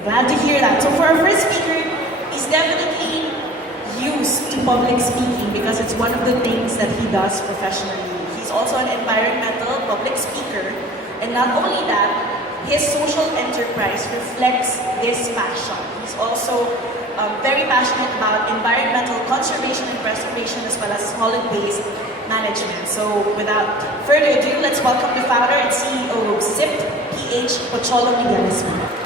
Glad to hear that. So for our first speaker, he's definitely used to public speaking because it's one of the things that he does professionally. He's also an environmental public speaker, and not only that, his social enterprise reflects this passion. He's also very passionate about environmental conservation and preservation as well as solid-based management. So without further ado, let's welcome the founder and CEO of SIP PH, Pocholo Espina.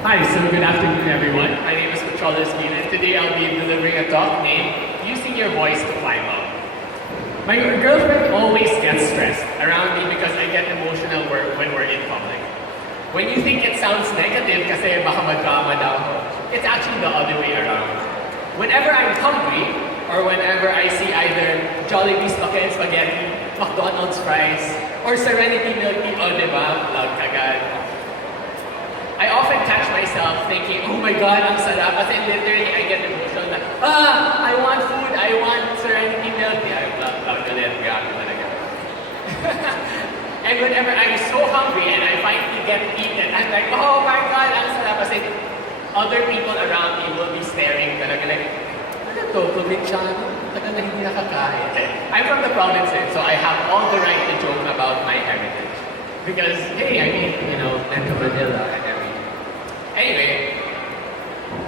Hi, so good afternoon everyone. My name is Pocholo Espina, and today I'll be delivering a talk named Using Your Voice to Climb Up. My girlfriend always gets stressed around me because I get emotional when we're in public. When you think it sounds negative kasi baka madrama daw ako, it's actually the other way around. Whenever I'm hungry, or whenever I see either Jollibee's Mac and Spaghetti, McDonald's fries, or Serenity milk tea, o diba, loud kagad. I often catch myself thinking, oh my God, ang sarap. Kasi literally, I get emotional like, I want food, I want Serenity milk tea. I'm loud ulit, grabe talaga. And whenever I'm so hungry and I finally get eaten, I'm like, oh my God, ang sarap. Kasi other people around me will be staring talaga like, ano to, probinsyano? Tagal na hindi nakakain. I'm from the provinces, so I have all the right to joke about my heritage. Because, hey, I mean, Metro Manila and everything. Anyway,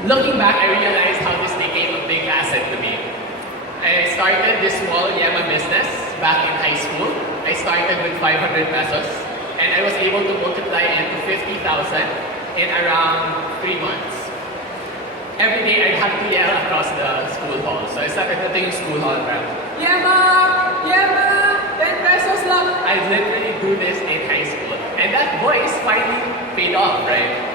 looking back, I realized how this became a big asset to me. I started this small Yema business back in high school. I started with 500 pesos, and I was able to multiply it to 50,000 in around 3 months. Every day, I'd have to yell across the school hall. So I started at the school hall around, Yema! Yema! 10 pesos lang! I literally do this in high school. And that voice finally paid off, right?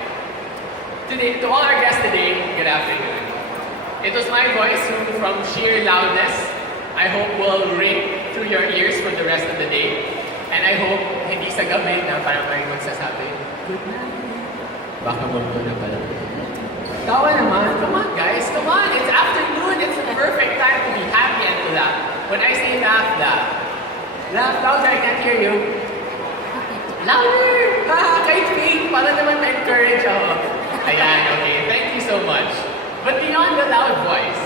Today, to all our guests today, good afternoon. It was my voice who, from sheer loudness, I hope will ring through your ears for the rest of the day. And I hope hindi sa gabi na parang may magsasabi, good night. Baka multo na pala. Tawa naman. Come on guys, come on. It's afternoon. It's the perfect time to be happy and to laugh. When I say laugh, laugh. Laugh louder, I can't hear you. Louder! Kahit fake, para naman ma-encourage ako. Ayan, okay. Thank you so much. But beyond the loud voice,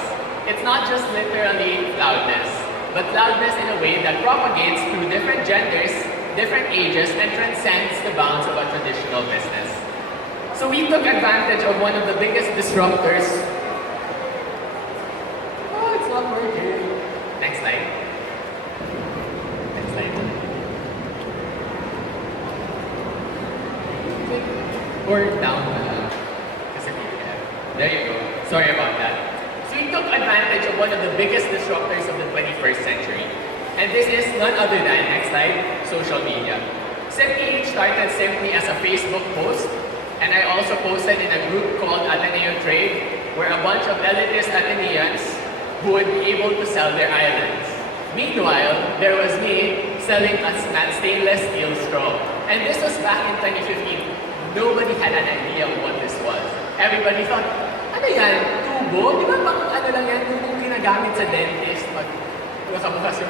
it's not just literally loudness, but loudness in a way that propagates through different genders, different ages, and transcends the bounds of a traditional business. So we took advantage of one of the biggest disruptors. Oh, it's not working. Next slide. Next slide. Or down. There you go. Sorry about that. So we took advantage of one of the biggest disruptors of the 21st century. And this is none other than, next slide, social media. SIP started simply as a Facebook post, and I also posted in a group called Ateneo Trade, where a bunch of elitist Ateneans who would be able to sell their islands. Meanwhile, there was me selling a stainless steel straw. And this was back in 2015. Nobody had an idea of what this was. Everybody thought, ano yan? Tubo? Di ba bang ano lang yan? Yung ginagamit sa dentist pag nakabukas yung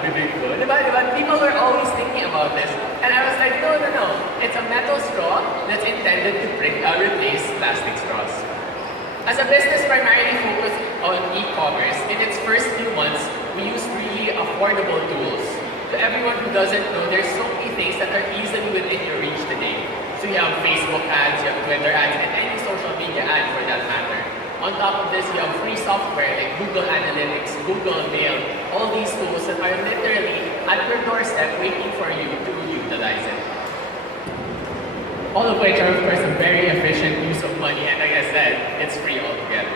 bibig ko. Di ba? People were always thinking about this. And I was like, no. It's a metal straw that's intended to replace plastic straws. As a business primarily focused on e-commerce, in its first few months, we used really affordable tools. To everyone who doesn't know, there's so many things that are easily within your reach today. So you have Facebook ads, you have Twitter ads, and any social media ad for that matter. On top of this, you have free software like Google Analytics, Google Mail, all these tools that are literally at your doorstep waiting for you to utilize it. All of which are, of course, a very efficient use of money, and like I said, it's free altogether.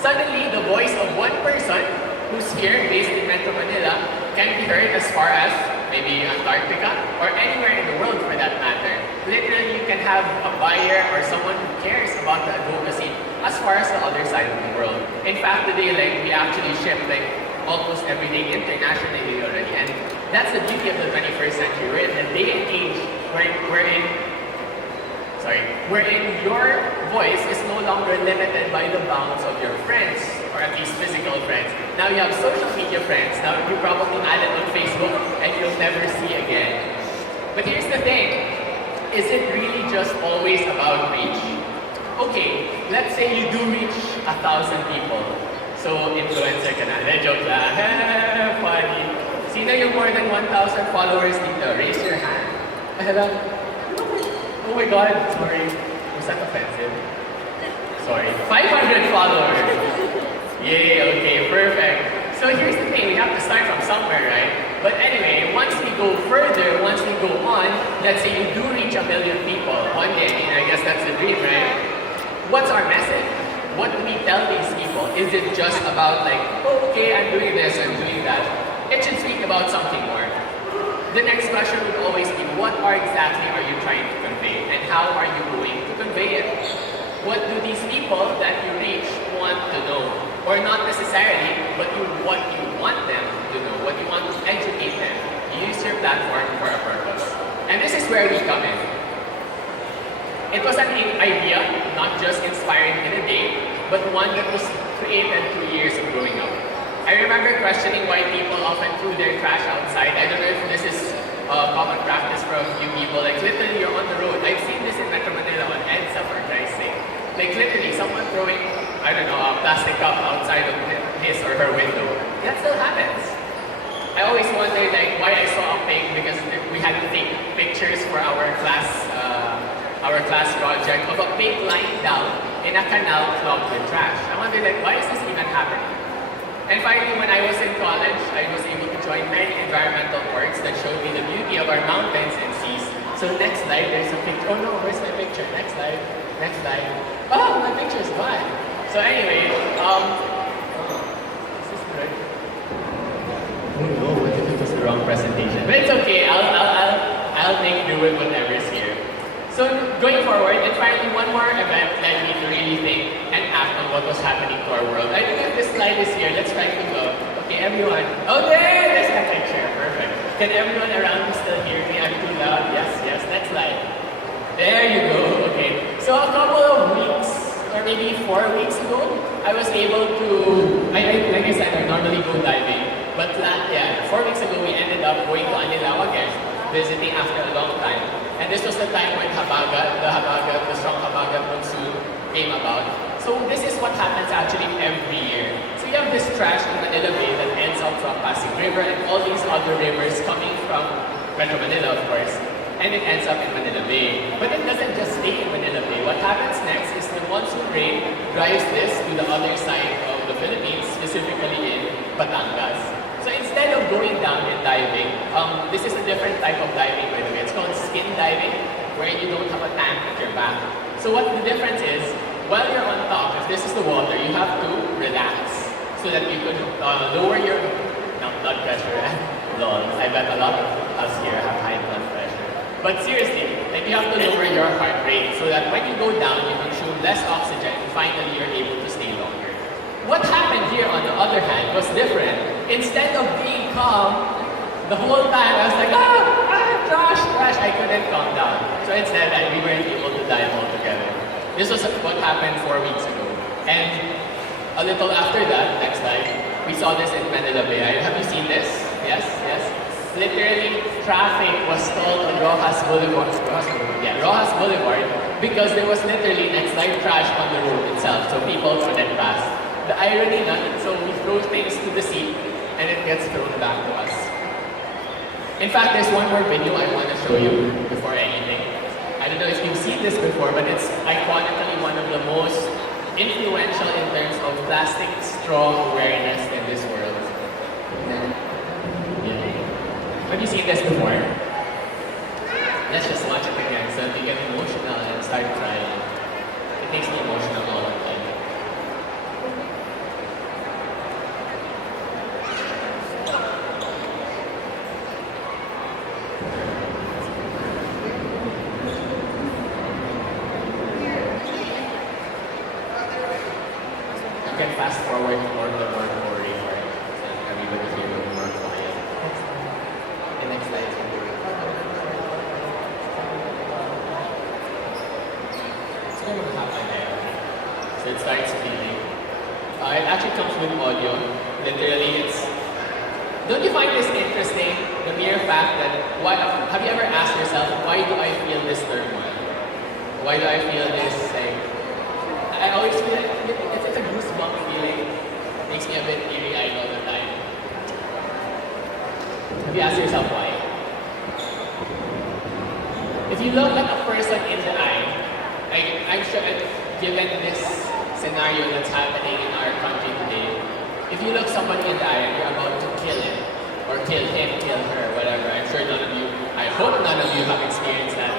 Suddenly, the voice of one person who's here, based in Metro Manila, can be heard as far as maybe Antarctica, or anywhere in the world for that matter. Literally, you can have a buyer or someone who cares about the advocacy as far as the other side of the world. In fact, today, we actually ship almost every day internationally already, and that's the beauty of the 21st century. We're in the day and age wherein wherein your voice is no longer limited by the bounds of your friends, or at least physical friends. Now you have social media friends. Now you probably add it on Facebook and you'll never see again. But here's the thing. Is it really just always about reach? Okay, let's say you do reach 1,000 people. So, influencer ka na. Joke lang. Funny. Sino yung more than 1,000 followers dito? Raise your hand. Hello? Oh my God, sorry. Was that offensive? Sorry. 500 followers. Yay, okay, perfect. So here's the thing, we have to start from somewhere, right? But anyway, once we go further, once we go on, let's say you do reach 1 million people one day, and I guess that's the dream, right? What's our message? What do we tell these people? Is it just about like, oh, okay, I'm doing this, I'm doing that? It should speak about something more. The next question would always be, what exactly are you trying to convey? And how are you going to convey it? What do these people that you reach want to know? Or not necessarily, but what you want them to know, what you want to educate them. You use your platform for a purpose. And this is where we come in. It was an idea, not just inspiring in a day, but one that was created through years of growing up. I remember questioning why people often threw their trash outside. I don't know if this is common practice for a few people. Like literally, you're on the road. I've seen this in Metro Manila on EDSA, for Christ's sake. Like literally, someone throwing, I don't know, a plastic cup outside of his or her window. That still happens. I always wondered like why I saw a pig, because we had to take pictures for our class project of a pig lying down in a canal clogged with trash. I wondered like why is this even happening? And finally, when I was in college, I was able to join many environmental orgs that showed me the beauty of our mountains and seas. So next slide, there's a picture. Oh no, where's my picture? Next slide. Next slide. Oh, my picture's gone. So anyway, is this good? Oh no, what if it was the wrong presentation? But it's okay. I'll make do with whatever's here. So going forward, and finally one more event led me to really think and act on what was happening to our world. I don't know if this slide is here. Let's try to go. Okay, everyone. Oh, there's my picture. Perfect. Can everyone around me still hear me? I'm too loud. Yes, yes. Next slide. There you go. Okay. So a couple of weeks, or maybe 4 weeks ago, I was able to, like I said, I normally go diving. But 4 weeks ago, we ended up going to Anilao again, visiting after a long time. And this was the time when the strong Habagat monsoon came about. So this is what happens actually every year. So you have this trash in Manila Bay that ends up from Pasig River and all these other rivers coming from Metro Manila, of course. And it ends up in Manila Bay. But it doesn't just stay in Manila Bay. What happens next is the monsoon rain drives this to the other side of the Philippines, specifically in Batangas. So instead of going down and diving, this is a different type of diving, by the way. It's called skin diving, where you don't have a tank at your back. So what the difference is, while you're on top, if this is the water, you have to relax so that you could lower your blood pressure. Lol, I bet a lot of us here have high blood pressure. But seriously, like you have to lower your heart rate so that when you go down, you consume less oxygen and finally you're able to stay longer. What happened here, on the other hand, was different. Instead of being calm, the whole time I was like, trash, I couldn't calm down. So instead, we weren't able to dive altogether. This was what happened 4 weeks ago. And a little after that, next slide, we saw this in Manila Bay. Have you seen this? Yes, yes. Literally, traffic was stalled on Rojas Boulevard. Rojas Boulevard, because there was literally, next slide, trash on the road itself, so people couldn't pass. The irony, so we throw things to the sea, and it gets thrown back to us. In fact, there's one more video I want to show you before anything. I don't know if you've seen this before, but it's iconically one of the most influential in terms of plastic straw awareness in this world. Yeah. Have you seen this before? Let's just watch it again so that you get emotional and start crying. It makes me emotional all the time. You can fast forward more the more boring part. So everybody here will be more quiet. The next slide. So it starts feeling. It actually comes with audio. Literally, it's. Don't you find this interesting? The mere fact that have you ever asked yourself, why do I feel this turmoil? Why do I feel this like? I always feel like it's a goosebump feeling. It makes me a bit teary-eyed all the time. Have you asked yourself why? If you look at a person in the eye, I'm sure, given this scenario that's happening in our country today, if you look someone in the eye and you're about to kill him, or kill him, kill her, whatever, I'm sure none of you, I hope none of you have experienced that.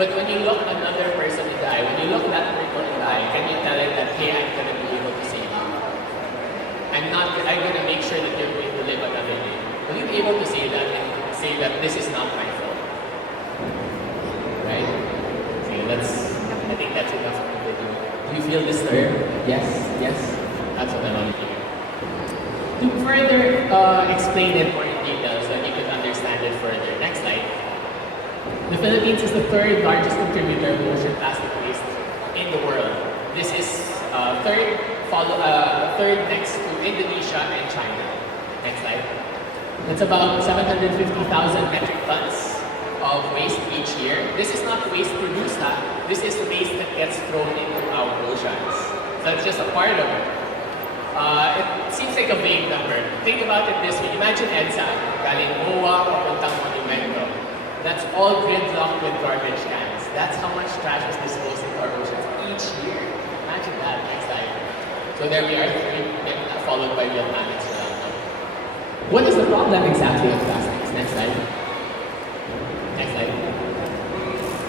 But when you look another person in the eye, when you look that person in the eye, can you tell it that, hey, I'm going to be able to save you? I'm going to make sure that you're going to live another day. Will you be able to say that and say that this is not my fault? Right? Okay, I think that's enough for the video. Do you feel disturbed? Yes? Yes? That's what I want to hear. To further explain it more in detail so that you can understand it further. Next slide. The Philippines is the third largest contributor of ocean plastic waste in the world. This is third next to Indonesia and China. Next slide. That's about 750,000 metric tons of waste each year. This is not waste produced, this is waste that gets thrown into our oceans. So it's just a part of it. It seems like a vague number. Think about it this way. Imagine EDSA, galing MOA, papuntang Monumento. That's all gridlocked with garbage cans. That's how much trash is disposed into our oceans each year. Imagine that. Next slide. So there we are, followed by Vietnam and Sri Lanka. What is the problem exactly with plastics? Next slide. Next slide.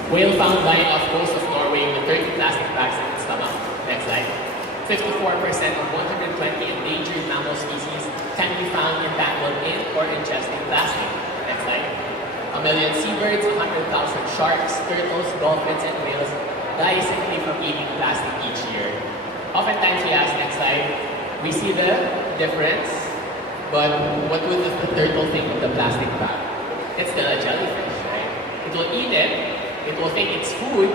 Whale found lying off coast of Norway with 30 plastic bags in its stomach. Next slide. 54% of 120 endangered mammal species can be found entangled in or ingesting plastic. Next slide. 1 million seabirds, 100,000 sharks, turtles, dolphins, and whales die simply from eating plastic each year. Oftentimes we ask, next slide, we see the difference, but what would the turtle think of the plastic bag? It's still a jellyfish, right? It will eat it will think it's food,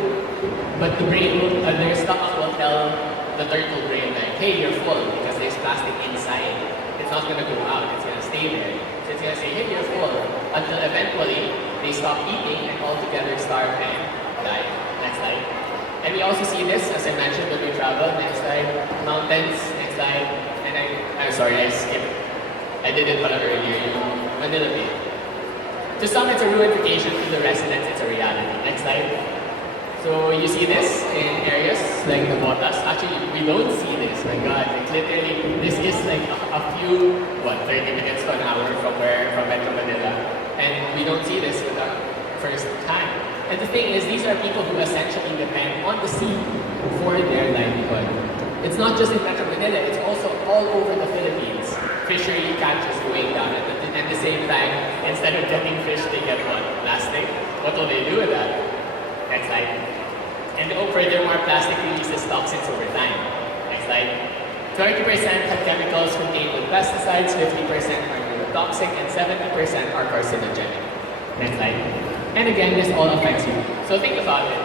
but the brain will, their stomach will tell the turtle brain like, hey, you're full because there's plastic inside. It's not going to go out, it's going to stay there. So it's going to say, hey, you're full, until eventually they stop eating and altogether starve and die. Next slide. And we also see this, as I mentioned, when we travel. Next slide. Mountains. Next slide. And I'm sorry, I skipped. I did it earlier. Manila Bay. To some, it's a ruinification. To the residents, it's a reality. Next slide. So you see this in areas like the Botas. Actually, we don't see this. My God, like literally, this is like a few, 30 minutes to an hour from Metro Manila. And we don't see this for the first time. And the thing is, these are people who essentially depend on the sea for their livelihood. It's not just in Metro Manila, it's also all over the Philippines. Fishery catches going down, and at the same time, instead of getting fish, they get what? Plastic? What will they do with that? Next slide. And furthermore, plastic releases toxins over time. Next slide. 30% have chemicals contained with pesticides, 50% are neurotoxic, and 70% are carcinogenic. Next slide. And again, this all affects you. So think about it.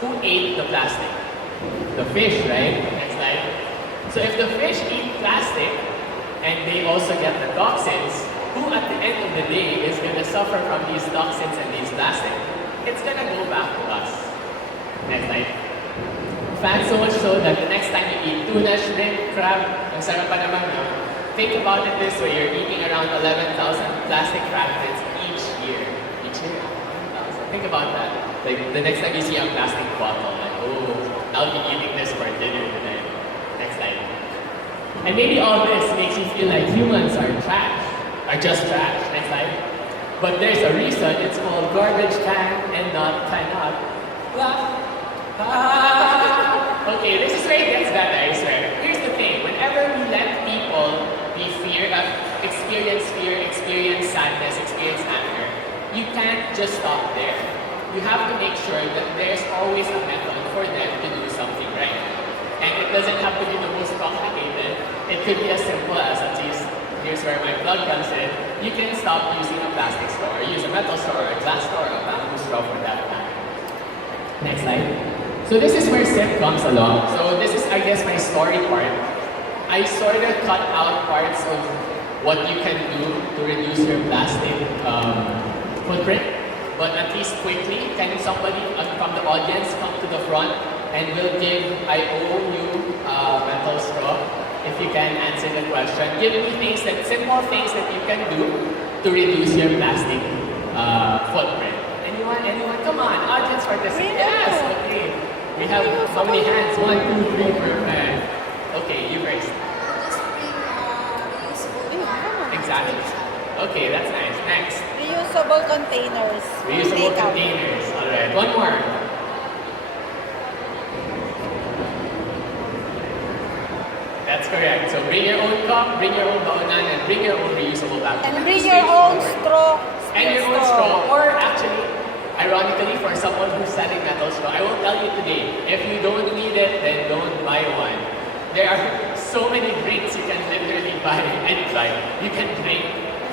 Who ate the plastic? The fish, right? Next slide. So if the fish eat plastic, and they also get the toxins, who at the end of the day is going to suffer from these toxins and these plastic? It's going to go back to us. Next slide. In fact, so much so that the next time you eat tuna, shrimp, crab, ang sarap pa naman yun. Think about it this way, you're eating around 11,000 plastic fragments each year. Each year. Think about that. Like the next time you see a plastic bottle, like, oh, I'll be eating this for dinner tonight. Next slide. And maybe all this makes you feel like humans are trash, are just trash. Next slide. But there's a reason it's called garbage can and not cannot. Okay, this is where it gets better, I swear. Here's the thing, whenever we let people experience sadness, experience anger, you can't just stop there. You have to make sure that there's always a method for them to do something right. And it doesn't have to be the most complicated. It could be as simple as, at least, here's where my plug comes in. You can stop using a plastic straw, or use a metal straw, or a glass straw, or a bamboo straw for that matter. Next slide. So this is where SIP comes along. So this is, I guess, my story part. I sort of cut out parts of what you can do to reduce your plastic footprint. But at least quickly, can somebody from the audience come to the front and will give, I owe you metal straw, if you can answer the question. Give me things that, simple things that you can do to reduce your plastic footprint. Anyone? Come on, audience participants. Yes, okay. We have how many hands? 1, 2, 3, perfect. Okay, you first. Just bring reusable Exactly. Okay, that's nice. Next. Reusable containers. Reusable Takeout. containers. Alright, one more. That's correct. So bring your own cup, bring your own baonan, and bring your own reusable bag. And bring your own straw. And your own straw. Or actually, ironically, for someone who's selling metal straw, I will tell you today, if you don't need it, then don't buy one. There are so many drinks you can literally buy and buy. You can drink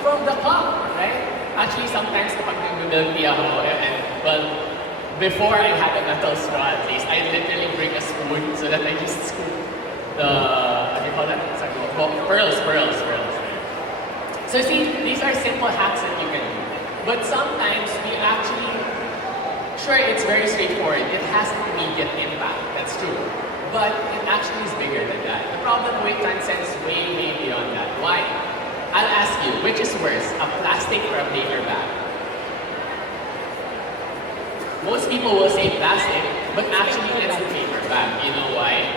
from the cup, right? Actually, sometimes kapag nag-milk tea ako, and well, before I had a metal straw at least, I literally bring a spoon so that I just scoop the, what do you call that? Sorry, pearls. So see, these are simple hacks that you can do. But sometimes we actually, sure, it's very straightforward. It has an immediate impact, that's true. But it actually is bigger than that. The problem transcends way beyond that. Why? I'll ask you, which is worse, a plastic or a paper bag? Most people will say plastic, but actually it's the paper bag. You know why?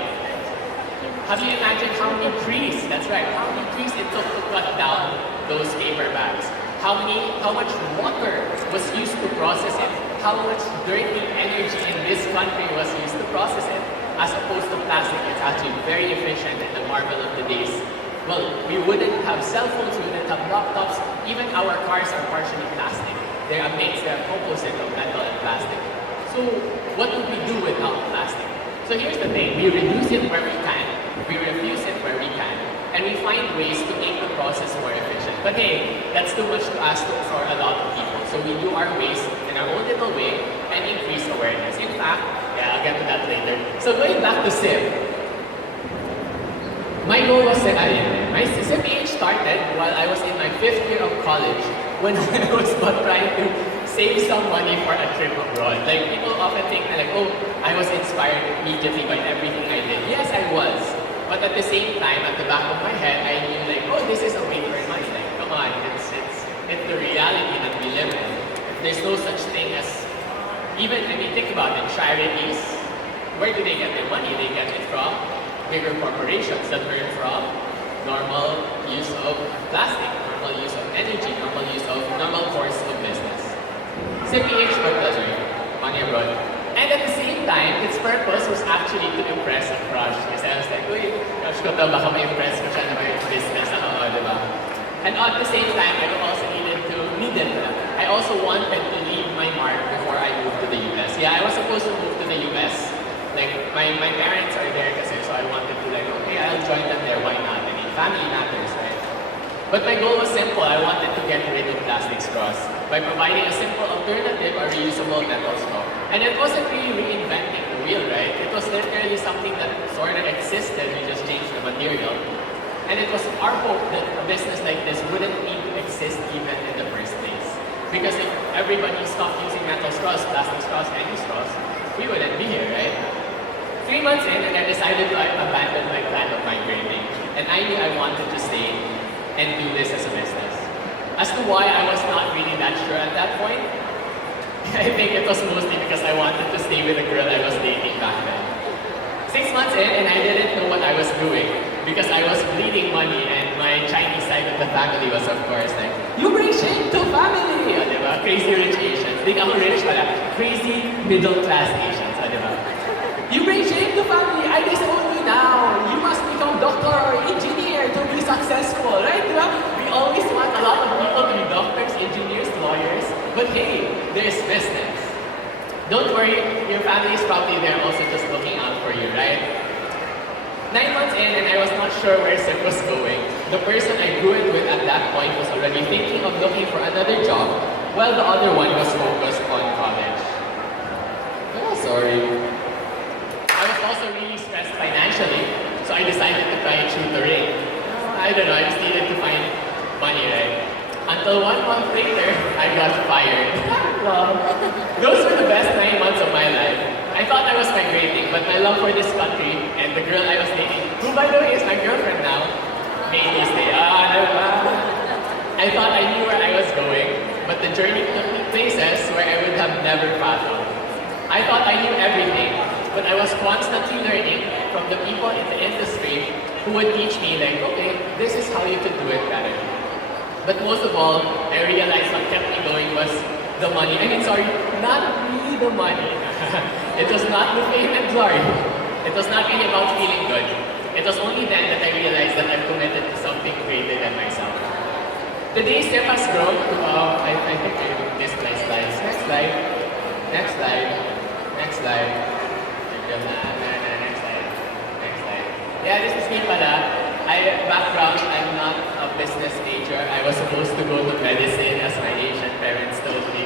Have you imagined how many trees, that's right, how many trees it took to cut down those paper bags? How much water was used to process it? How much dirty energy in this country was used to process it? As opposed to plastic, it's actually very efficient, and the marvel of the days. Well, we wouldn't have cell phones, we wouldn't have laptops, even our cars are partially plastic. They're a mix, they're a composite of metal and plastic. So what would we do without plastic? So here's the thing, we reduce it where we can, we refuse it where we can, and we find ways to make the process more efficient. But hey, that's too much to ask for a lot of people. So we do our ways in our own little way and increase awareness. In fact, yeah, I'll get to that later. So going back to SIP, my goal was my SIP age started while I was in my 5th year of college when I was trying to save some money for a trip abroad. Like, people often think that like, oh, I was inspired immediately by everything I did. Yes, I was. But at the same time, at the back of my head, I knew like, oh, this is a way to earn money. Like, come on, it's the reality that we live in. There's no such thing as, even, I mean, think about it, charities, where do they get their money? They get it from bigger corporations that earn from normal use of plastic, normal use of energy, normal course of business. CPH, what does it? Money abroad. And at the same time, its purpose was actually to impress a crush. Kasi I was like, uy, crush ko to, baka ma-impress ko siya na may business ako, diba? And at the same time, I also I also wanted to leave my mark before I moved to the US. Yeah, I was supposed to move to the US. Like, my parents are there kasi, so I wanted to like, okay, I'll join them there, why not? I mean, family matters, right? But my goal was simple. I wanted to get rid of plastic straws by providing a simple alternative, a reusable metal straw. And it wasn't really reinventing the wheel, right? It was literally something that sort of existed, we just changed the material. And it was our hope that a business like this wouldn't need to exist even in the first place. Because if everybody stopped using metal straws, plastic straws, any straws, we wouldn't be here, right? 3 months in, and I decided to abandon my plan of migrating. And I knew I wanted to stay and do this as a business. As to why I was not really that sure at that point, I think it was mostly because I wanted to stay with a girl I was dating back then. 6 months in, and I didn't know what I was doing because I was bleeding money, and my Chinese side of the family was, of course, like, you bring shame to family! O, diba? Crazy rich Asians. Di ako rich pala. Crazy middle-class Asians. O, diba? You bring shame to family! I disown you now! You must become doctor or engineer to be successful, right? Diba? We always want a lot of people to be doctors, engineers, lawyers, but hey, there's business. Don't worry, your family is probably there also just looking out for you, right? 9 months in, and I was not sure where SIP was going. The person I grew it with at that point was already thinking of looking for another job, while the other one was focused on college. Oh, sorry. financially. So I decided to try tutoring. I don't know, I just needed to find money, right? Until 1 month later, I got fired. Those were the best 9 months of my life. I thought I was migrating, but my love for this country and the girl I was dating, who by the way is my girlfriend now, made me stay. I thought I knew where I was going, but the journey took me places where I would have never fathomed. I thought I knew everything, but I was constantly learning from the people in the industry who would teach me like, okay, this is how you could do it better. But most of all, I realized what kept me going was the money. Not really the money. It was not the fame and glory. It was not really about feeling good. It was only then that I realized that I'm committed to something greater than myself. Today, Step has grown to, I think I misplaced slides. Next slide. Next slide. Next slide. Next slide. Next slide. Yeah, this is me pala. Background, I'm not a business major. I was supposed to go to medicine as my Asian parents told me.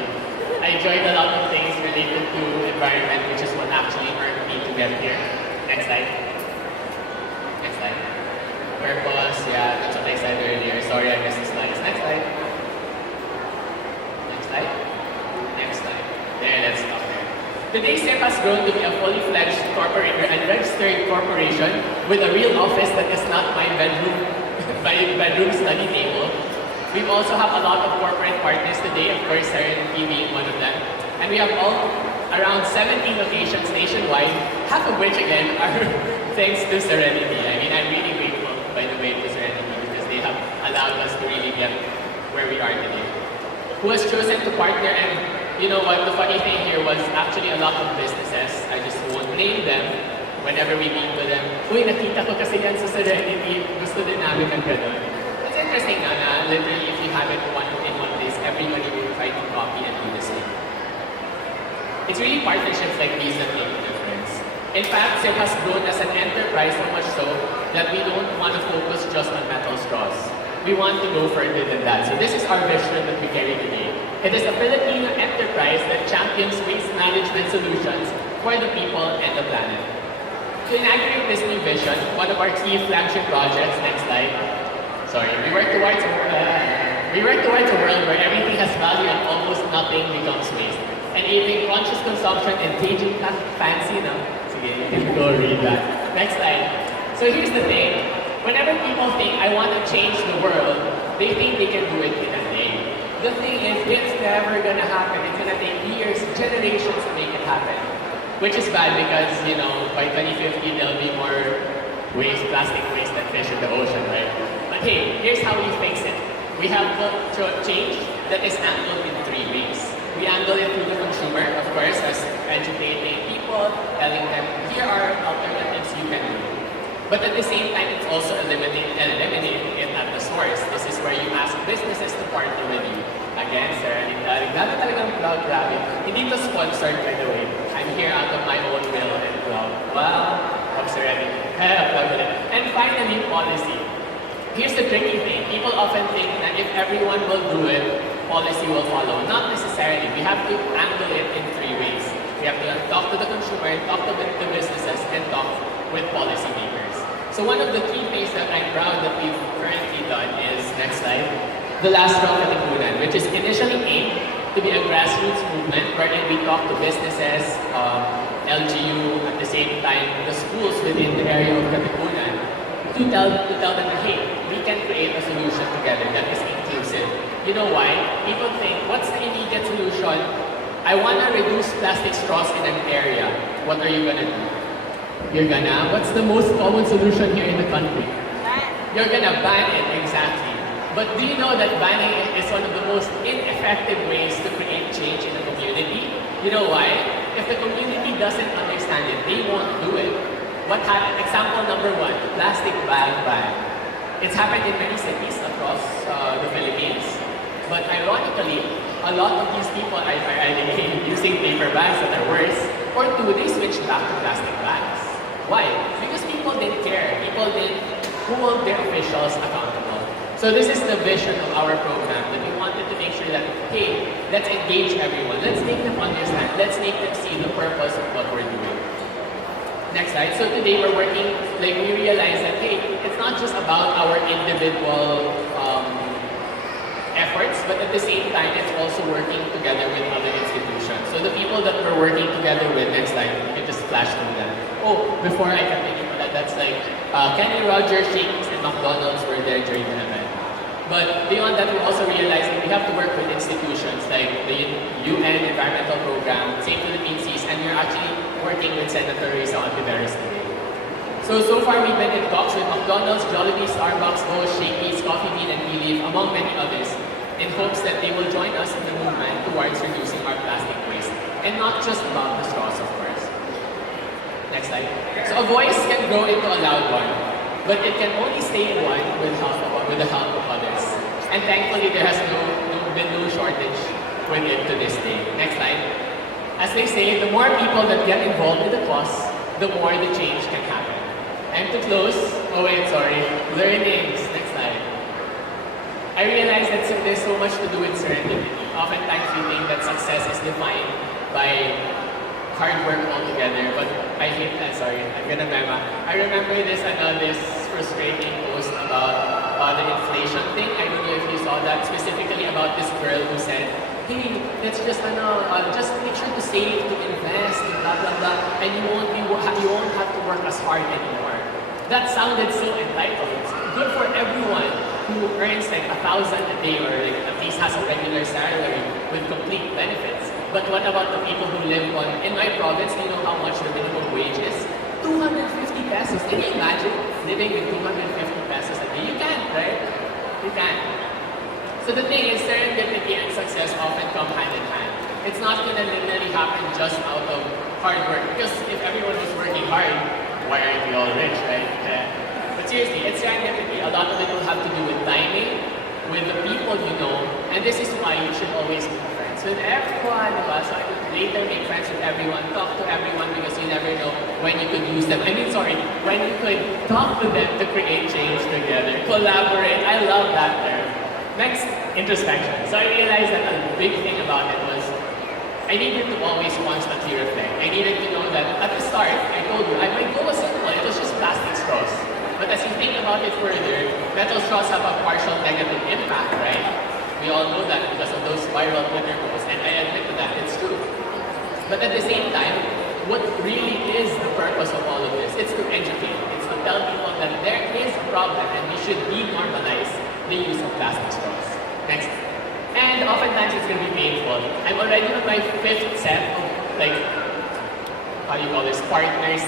I joined a lot of things related to environment, which is what actually earned me to get here. Next slide. Next slide. Purpose, yeah, that's what I said earlier. Sorry, I missed the slides. Next slide. Next slide. Next slide. There, let's stop there. Today, SIP has grown to be a fully fledged corporator and registered corporation with a real office that is not my bedroom study table. We also have a lot of corporate partners today, of course, Serenitea being one of them. And we have around 70 locations nationwide, half of which, again, are thanks to Serenitea. I mean, I'm really grateful, by the way, to Serenitea because they have allowed us to really get where we are today. Who has chosen to partner, and you know what, the funny thing here was actually a lot of businesses, I just won't name them, whenever we meet with them, uy, nakita ko kasi yan sa Serenitea, gusto din namin ng ganun. It's interesting na literally if you have it in one place, everybody will try to copy and do the same. It's really partnerships like these that make a difference. In fact, SIP has grown as an enterprise so much so that we don't want to focus just on metal straws. We want to go further than that. So this is our vision that we carry today. It is a Filipino enterprise that champions waste management solutions for the people and the planet. To inaugurate this new vision, one of our key flagship projects, next slide. Sorry, we work towards a world where everything has value and almost nothing becomes waste. Enabling conscious consumption and changing fancy now. Sige, you can go read that. Next slide. So here's the thing. Whenever people think, I want to change the world, they think they can do it in a day. The thing is, it's never gonna happen. It's gonna take years, generations to make it happen. Which is bad because, you know, by 2050, there'll be more plastic waste than fish in the ocean, right? But hey, here's how we fix it. We have change that is handled in 3 ways. We handle it through the consumer, of course, as educating people, telling them, here are alternatives you can do. But at the same time, it's also eliminating it at the source. This is where you ask businesses to partner with you. Again, Serenitea, grabe talagang proud, grabe. Hindi to sponsored, by the way. I'm here out of my own will and proud. Wow, of Serenitea. And finally, policy. Here's the tricky thing. People often think that if everyone will do it, policy will follow. Not necessarily. We have to handle it in 3 ways. We have to talk to the consumer, talk to the businesses, and talk with policymakers. So one of the key things that I'm proud that we've currently done is, next slide, the Last Round Katipunan, which is initially aimed to be a grassroots movement wherein we talk to businesses, LGU, at the same time, the schools within the area of Katipunan, to tell them, hey, we can create a solution together that is inclusive. You know why? People think, what's the immediate solution? I want to reduce plastic straws in an area. What are you gonna do? What's the most common solution here in the country? You're gonna ban it, exactly. But do you know that banning it is one of the most ineffective ways to create change in a community? You know why? If the community doesn't understand it, they won't do it. What happened? Example number 1, plastic bag ban. It's happened in many cities across the Philippines. But ironically, a lot of these people are either using paper bags that are worse, or 2, they switched back to plastic bags. Why? Because people didn't care. People didn't hold their officials accountable. So this is the vision of our program, that we wanted to make sure that, hey, let's engage everyone. Let's make them understand. Let's make them see the purpose of what we're doing. Next slide. So today we're working, like we realize that, hey, it's not just about our individual efforts, but at the same time, it's also working together with other institutions. So the people that we're working together with, next slide, you can just flash through them. Oh, before I continue that, that's like Kenny Rogers, Shakey's, and McDonald's were there during the event. But beyond that, we're also realizing we have to work with institutions like the UN Environmental Program, St. Philippine Seas, and we're actually working with Senator Risa Ontiveros today. So far we've been in talks with McDonald's, Jollibee, Starbucks, Bosch, Shakey's, Coffee Bean, and Believe, among many others, in hopes that they will join us in the movement towards reducing our plastic waste. And not just about the straws, of course. Next slide. So a voice can grow into a loud one, but it can only stay one with the help of others. And thankfully, there has been no shortage with it to this day. Next slide. As they say, the more people that get involved in the cause, the more the change can happen. And to close, learnings. Next slide. I realize that there's so much to do with serendipity. Oftentimes we think that success is defined by hard work altogether, but I remember this frustrating post about the inflation thing. I don't know if you saw that, specifically about this girl who said, hey, let's just make sure to save, to invest, to blah blah blah, and you won't have to work as hard anymore. That sounded so entitled. It's good for everyone who earns like 1,000 a day or like at least has a regular salary with complete benefits. But what about the people who live in my province, do you know how much the minimum wage is? 250 pesos. Can you imagine living with 250 pesos a day? You can, right? You can. So the thing is, serendipity and success often come hand in hand. It's not going to linearly happen just out of hard work. Because if everyone was working hard, why aren't we all rich, right? But seriously, it's serendipity. A lot of it will have to do with timing, with the people you know, and this is why you should always be friends with everyone, diba? So I would later make friends with everyone, talk to everyone because you never know when you could use them. When you could talk to them to create change together, collaborate. I love that term. Next, introspection. So I realized that a big thing about it was I needed to always constantly reflect. I needed to know that at the start, I told you, my goal was simple. It was just plastic straws. But as you think about it further, metal straws have a partial negative impact, right? We all know that because of those viral Twitter posts, and I admit to that, it's true. But at the same time, what really is the purpose of all of this? It's to educate. It's to tell people that there is a problem and we should denormalize the use of plastic straws. Next. And oftentimes it's going to be painful. I'm already on my 5th set of partners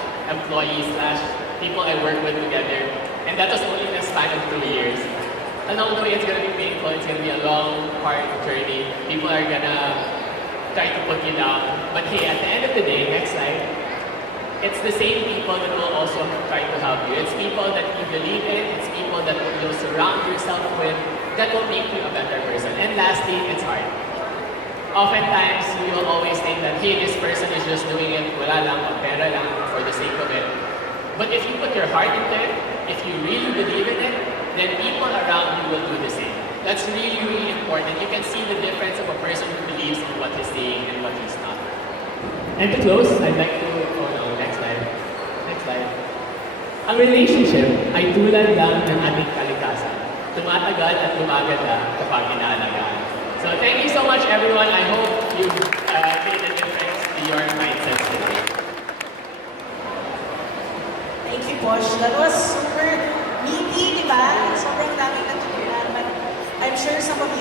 / employees / people I work with together. And that was only in a span of 2 years. Along the way, it's going to be painful. It's going to be a long, hard journey. People are going to try to put you down. But hey, at the end of the day, next slide, it's the same people that will also try to help you. It's people that you believe in. It's people that you'll surround yourself with that will make you a better person. And lastly, it's hard. Oftentimes, we will always think that, hey, this person is just doing it wala lang, pera lang, for the sake of it. But if you put your heart into it, if you really believe in it, then people around you will do the same. That's really, really important. You can see the difference of a person who believes in what he's saying and what he's not. And to close, I'd like to, next slide. Next slide. Ang relationship ay tulad lang ng ating kalikasan. Tumatagal at lumaganda kapag inaalagaan. So thank you so much, everyone. I hope you made a difference to your mindsets today. Thank you, Poch. That was super meaty, di ba? Sobrang daming natutunan. But I'm sure some of